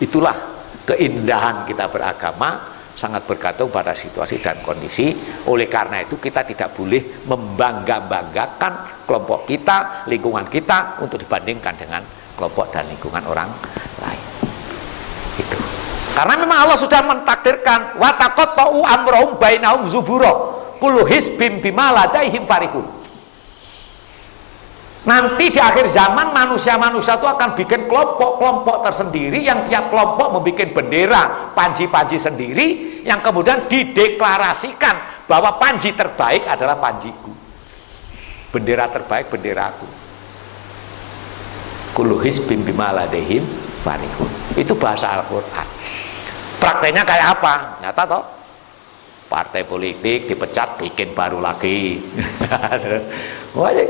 Itulah keindahan kita beragama, sangat bergantung pada situasi dan kondisi. Oleh karena itu kita tidak boleh membangga-banggakan kelompok kita, lingkungan kita untuk dibandingkan dengan kelompok dan lingkungan orang lain. Itu. Karena memang Allah sudah mentakdirkan wa taqatta'u amrahum bainahum zubura kullu hizbin bima ladaihim farihun. Nanti di akhir zaman manusia-manusia itu akan bikin kelompok-kelompok tersendiri yang tiap kelompok membuat bendera, panji-panji sendiri yang kemudian dideklarasikan bahwa panji terbaik adalah panjiku. Bendera terbaik benderaku. Kullu hizbin bima ladaihim farihun. Itu bahasa Al-Qur'an. Prakteknya kayak apa? Nyata toh? Partai politik dipecat, bikin baru lagi.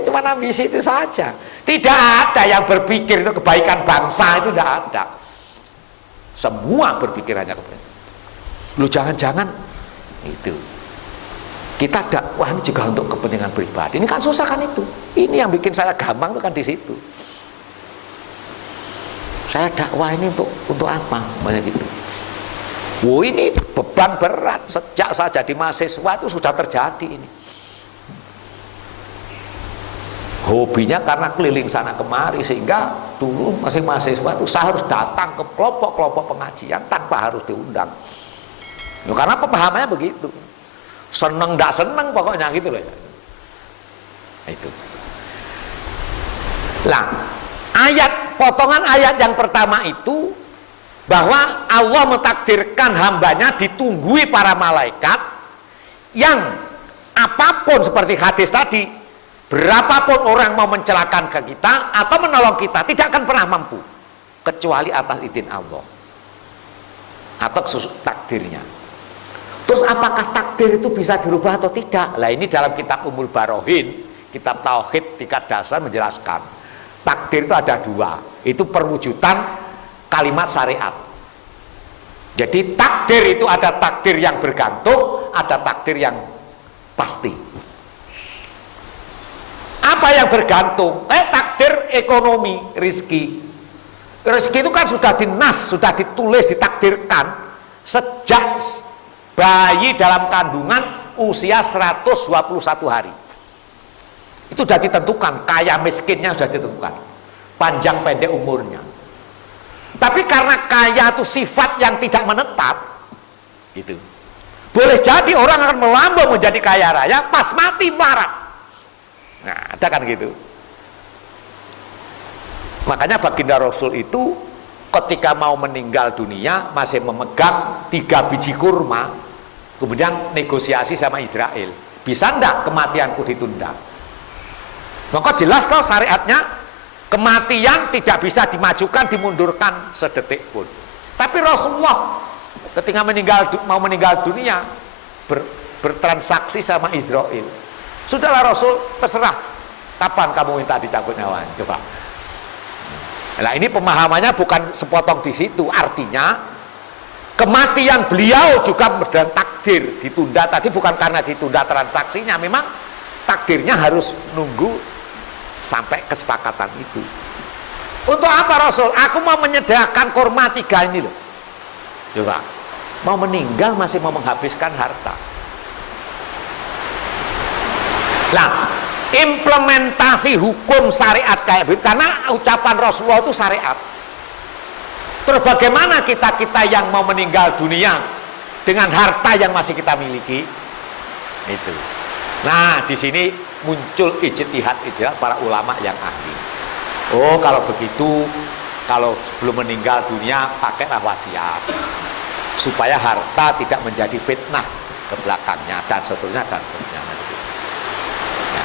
Cuma ambisi itu saja. Tidak ada yang berpikir itu kebaikan bangsa, itu tidak ada. Semua berpikirannya kebaikan. Lu jangan-jangan itu kita dakwah ini juga untuk kepentingan pribadi. Ini kan susah kan itu. Ini yang bikin saya gampang itu kan di situ. Saya dakwah ini untuk apa? Banyak gitu. Wah, ini beban berat sejak saya jadi mahasiswa itu sudah terjadi ini. Hobinya karena keliling sana kemari, sehingga dulu masih mahasiswa itu saya harus datang ke kelompok-kelompok pengajian tanpa harus diundang. Nah, karena pemahamannya begitu. Seneng nggak seneng pokoknya gitu loh. Itu. Nah, potongan ayat yang pertama itu bahwa Allah mentakdirkan hambanya ditunggui para malaikat yang apapun seperti hadis tadi, berapapun orang mau mencelakan ke kita atau menolong kita tidak akan pernah mampu kecuali atas izin Allah atau takdirnya. Terus apakah takdir itu bisa dirubah atau tidak? Lah ini dalam kitab Ummul Barohin, kitab Tauhid tingkat dasar menjelaskan takdir itu ada dua, itu perwujudan kalimat syariat. Jadi takdir itu ada takdir yang bergantung, ada takdir yang pasti. Apa yang bergantung? Takdir ekonomi, rizki. Rizki itu kan sudah dinas, sudah ditulis, ditakdirkan sejak bayi dalam kandungan usia 121 hari. Itu sudah ditentukan, kaya miskinnya sudah ditentukan, panjang pendek umurnya. Tapi karena kaya itu sifat yang tidak menetap, gitu. Boleh jadi orang akan melambung menjadi kaya raya, pas mati melarat. Nah, ada kan gitu. Makanya baginda Rasul itu ketika mau meninggal dunia masih memegang 3 biji kurma, kemudian negosiasi sama Israel. Bisa enggak kematianku ditunda? Maka jelas toh syariatnya, kematian tidak bisa dimajukan, dimundurkan sedetik pun. Tapi Rasulullah ketika mau meninggal dunia bertransaksi sama Israel. Sudahlah Rasul, terserah kapan kamu minta dicabut nyawa. Coba. Nah, ini pemahamannya bukan sepotong di situ. Artinya kematian beliau juga dan takdir ditunda tadi bukan karena ditunda transaksinya, memang takdirnya harus nunggu sampai kesepakatan itu. Untuk apa Rasul? Aku mau menyediakan kurma 3 ini loh. Coba, mau meninggal masih mau menghabiskan harta. Nah, implementasi hukum syariat kayak begitu, karena ucapan Rasulullah itu syariat. Terus bagaimana kita yang mau meninggal dunia dengan harta yang masih kita miliki? Itu. Nah, di sini muncul ijtihad para ulama yang ahli. Oh, kalau begitu, kalau sebelum meninggal dunia pakailah wasiat supaya harta tidak menjadi fitnah ke belakangnya dan seterusnya dan seterusnya. Ya.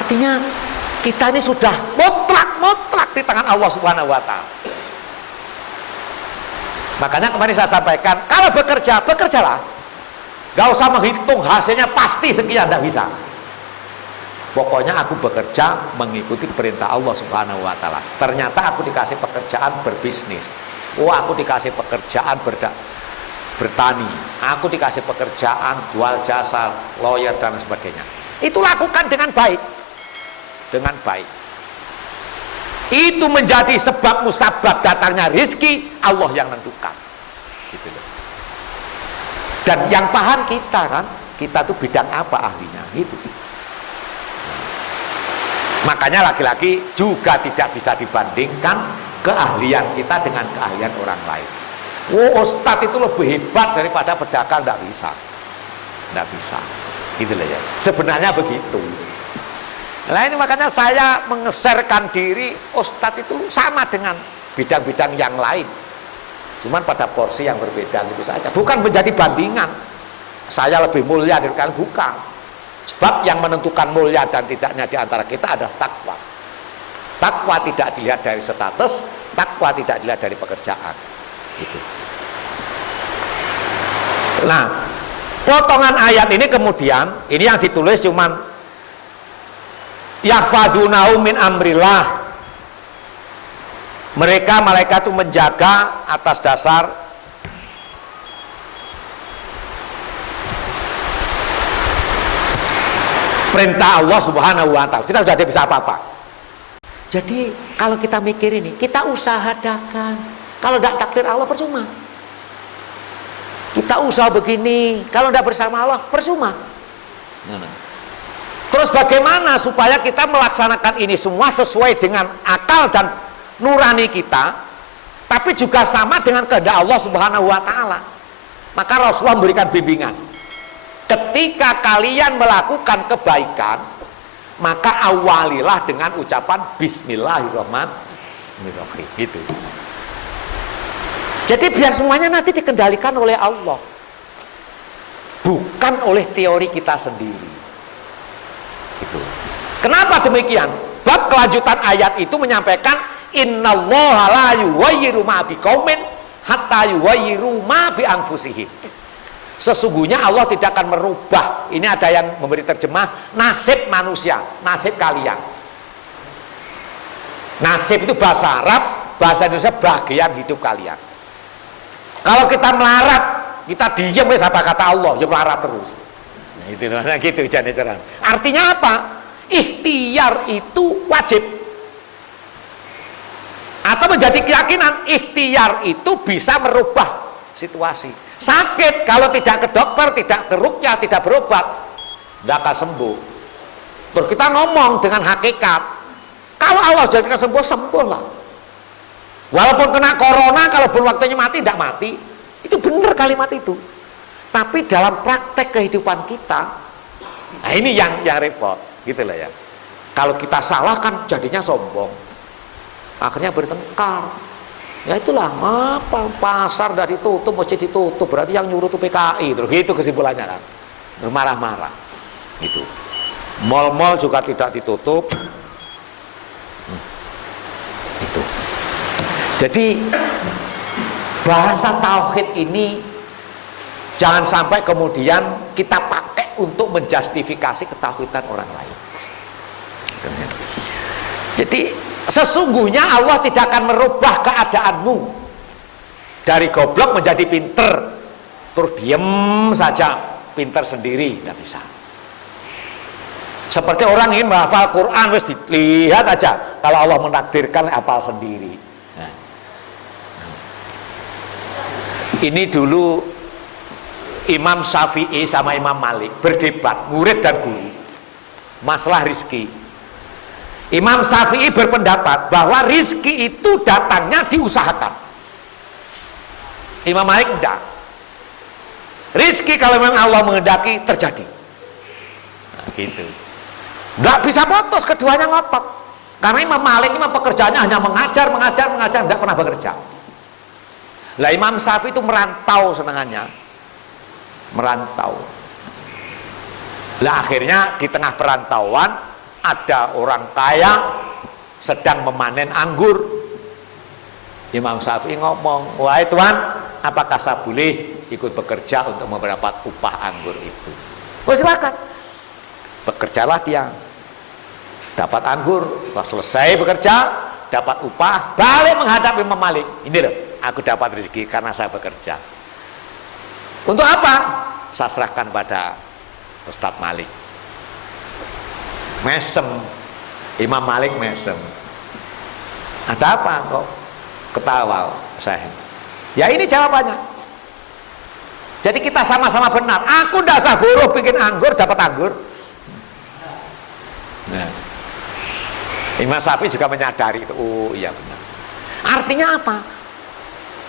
Artinya kita ini sudah mutlak di tangan Allah Subhanahu wa taala. Makanya kemarin saya sampaikan, kalau bekerja, bekerjalah. Gak usah menghitung hasilnya pasti sekian, tidak bisa. Pokoknya aku bekerja mengikuti perintah Allah Subhanahu wa taala. Ternyata aku dikasih pekerjaan berbisnis. Oh, aku dikasih pekerjaan bertani. Aku dikasih pekerjaan jual jasa, lawyer dan sebagainya. Itu lakukan dengan baik. Dengan baik. itu menjadi sebab musabab datangnya rizki, Allah yang menentukan. Gitu loh. Dan yang paham kita kan, kita tuh bidang apa ahlinya, gitu. Makanya lagi-lagi juga tidak bisa dibandingkan keahlian kita dengan keahlian orang lain. Oh, ustadz itu lebih hebat daripada pedagang, tidak bisa. Tidak bisa. Gitu loh ya. Sebenarnya begitu. Nah ini makanya saya mengeserkan diri, ustadz itu sama dengan bidang-bidang yang lain. Cuman pada porsi yang berbeda gitu saja. Bukan menjadi bandingan. Saya lebih mulia dari kalian, bukan. Sebab yang menentukan mulia dan tidaknya di antara kita adalah takwa. Takwa tidak dilihat dari status, takwa tidak dilihat dari pekerjaan. Gitu. Nah, potongan ayat ini kemudian, ini yang ditulis cuman yahfadunahu min amrillah. Mereka malaikat itu menjaga atas dasar perintah Allah Subhanahu wa taala. Kita sudah tidak bisa apa-apa. Jadi kalau kita mikir ini, kita usaha dagang. Kalau tidak takdir Allah percuma. Kita usaha begini, kalau tidak bersama Allah percuma. Terus bagaimana supaya kita melaksanakan ini semua sesuai dengan akal dan nurani kita, tapi juga sama dengan kehendak Allah Subhanahu wa taala. Maka Rasulullah memberikan bimbingan. Ketika kalian melakukan kebaikan, maka awalilah dengan ucapan Bismillahirrahmanirrahim. Gitu. Jadi biar semuanya nanti dikendalikan oleh Allah, bukan oleh teori kita sendiri. Gitu. Kenapa demikian? Bab kelanjutan ayat itu menyampaikan innallaha la yughayyiru ma biqaumin hatta yughayyiru ma bi anfusihim. Sesungguhnya Allah tidak akan merubah, ini ada yang memberi terjemah, nasib manusia, nasib kalian. Nasib itu bahasa Arab, bahasa Indonesia bagian hidup kalian. Kalau kita melarat, kita diam wis apa kata Allah, ya melarat terus. Nah, itu gitu jangan. Artinya apa? Ikhtiar itu wajib. Atau menjadi keyakinan ikhtiar itu bisa merubah situasi. Sakit kalau tidak ke dokter, tidak ke ruqyah, tidak berobat, tidak akan sembuh. Terus kita ngomong dengan hakikat, kalau Allah jadikan sembuh, sembuhlah. Walaupun kena corona, kalau pun waktunya mati, tidak mati. Itu benar kalimat itu. Tapi dalam praktek kehidupan kita, nah ini yang repot, gitu lah ya. Kalau kita salah kan jadinya sombong, akhirnya bertengkar. Ya itulah, apa pasar udah ditutup, masjid ditutup, berarti yang nyuruh itu PKI, terus gitu kesimpulannya kan. Bermarah-marah, gitu. Mal-mal juga tidak ditutup, itu. Jadi bahasa tauhid ini jangan sampai kemudian kita pakai untuk menjustifikasi ketauhidan orang lain. Jadi sesungguhnya Allah tidak akan merubah keadaanmu dari goblok menjadi pinter, terus diem saja pinter sendiri, tidak bisa. Seperti orang ingin menghafal Quran, wis dilihat aja, kalau Allah menakdirkan hafal sendiri. Nah. Ini dulu Imam Syafi'i sama Imam Malik berdebat, murid dan guru, masalah rizki. Imam Syafi'i berpendapat bahwa rizki itu datangnya diusahakan. Imam Malik tidak. Rizki kalau memang Allah menghendaki terjadi. Nah, gitu. Nggak bisa putus, keduanya ngotot. Karena Imam Malik ini pekerjaannya hanya mengajar, tidak pernah bekerja. Lah Imam Syafi'i itu merantau senangannya, merantau. Lah akhirnya di tengah perantauan ada orang kaya sedang memanen anggur. Imam Syafi'i ngomong, wahai Tuhan, apakah saya boleh ikut bekerja untuk mendapat upah anggur itu? Oh silakan. Bekerjalah dia, dapat anggur, setelah selesai bekerja, dapat upah, balik menghadap Imam Malik. Ini loh, aku dapat rezeki karena saya bekerja. Untuk apa? Saya serahkan pada Ustadz Malik. Mesem, Imam Malik mesem. Ada apa kok ketawa saya? Ya ini jawabannya. Jadi kita sama-sama benar. Aku ndak sah buruh bikin anggur dapat anggur. Nah, Imam Syafi'i juga menyadari itu. Oh iya benar. Artinya apa?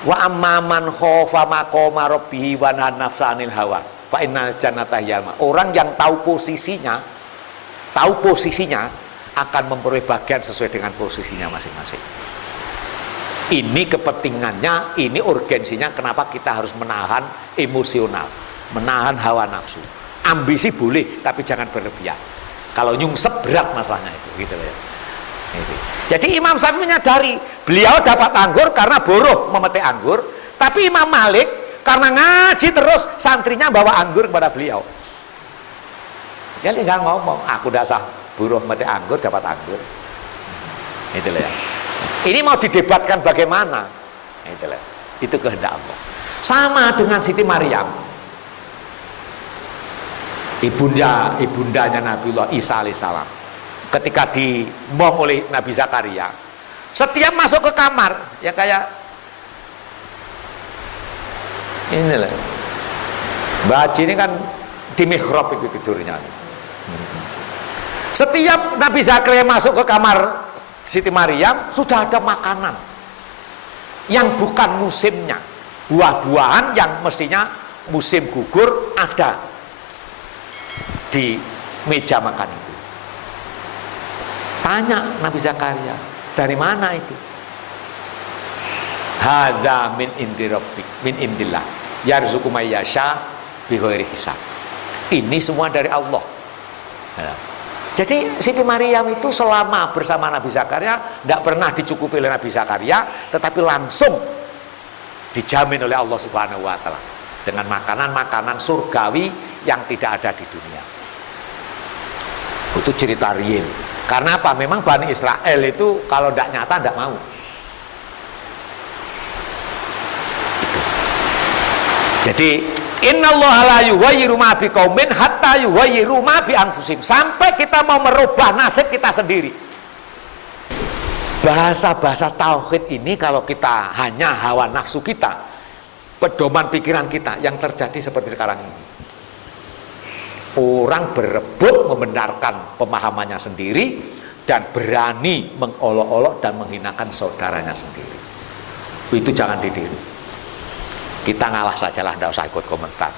Wa amman khofa maqama rabbih wa nafsa 'anil hawa fa innal jannata hiyal ma. Orang yang tahu posisinya akan memperoleh bagian sesuai dengan posisinya masing-masing. Ini kepentingannya, ini urgensinya kenapa kita harus menahan emosional, menahan hawa nafsu. Ambisi boleh, tapi jangan berlebihan. Kalau nyungsep berat masalahnya itu, gitu ya. Jadi Imam Syafi'i menyadari beliau dapat anggur karena buruh memetik anggur, tapi Imam Malik karena ngaji terus santrinya bawa anggur kepada beliau. Jadi nggak ngomong, aku udah sah buruh memetik anggur dapat anggur. Itulah ya. Ini mau didebatkan bagaimana? Itulah. Itu kehendak Allah. Sama dengan Siti Maryam, ibundanya Nabiullah Isa alaihissalam. Ketika dimong oleh Nabi Zakaria, setiap masuk ke kamar ya kayak inilah Mbak Haji ini kan di mihrab itu tidurnya. Setiap Nabi Zakaria masuk ke kamar Siti Maryam sudah ada makanan yang bukan musimnya, buah-buahan yang mestinya musim gugur ada di meja makan itu. Tanya Nabi Zakaria, dari mana itu? Hadza min indi rabbik, min indillah. Yarzuqu may yasha bighairi hisab. Ini semua dari Allah. Ya. Jadi Siti Maryam itu selama bersama Nabi Zakaria tidak pernah dicukupi oleh Nabi Zakaria, tetapi langsung dijamin oleh Allah Subhanahu wa taala dengan makanan-makanan surgawi yang tidak ada di dunia. Itu cerita real. Karena apa? Memang Bani Israel itu kalau tidak nyata tidak mau. Jadi innallaha la yughayyiru ma biqaumin hatta yughayyiru ma bi anfusihim. Sampai kita mau merubah nasib kita sendiri. Bahasa-bahasa tauhid ini kalau kita hanya hawa nafsu kita, pedoman pikiran kita yang terjadi seperti sekarang ini. Orang berebut membenarkan pemahamannya sendiri dan berani mengolok-olok dan menghinakan saudaranya sendiri. Itu jangan ditiru. Kita ngalah sajalah, tidak usah ikut komentar.